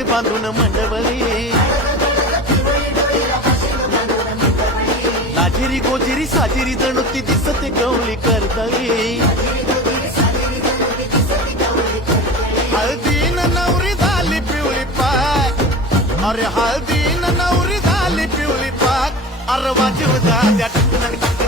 गे बांधून मंडवली लाजिरी गोजिरी साजिरी जणू ती दिसते गवळी करतळी हळदीन नवरी झाली पिवळी पाक अरे हळदीन नवरी झाली पिवळी पाक अरे वाजव द्या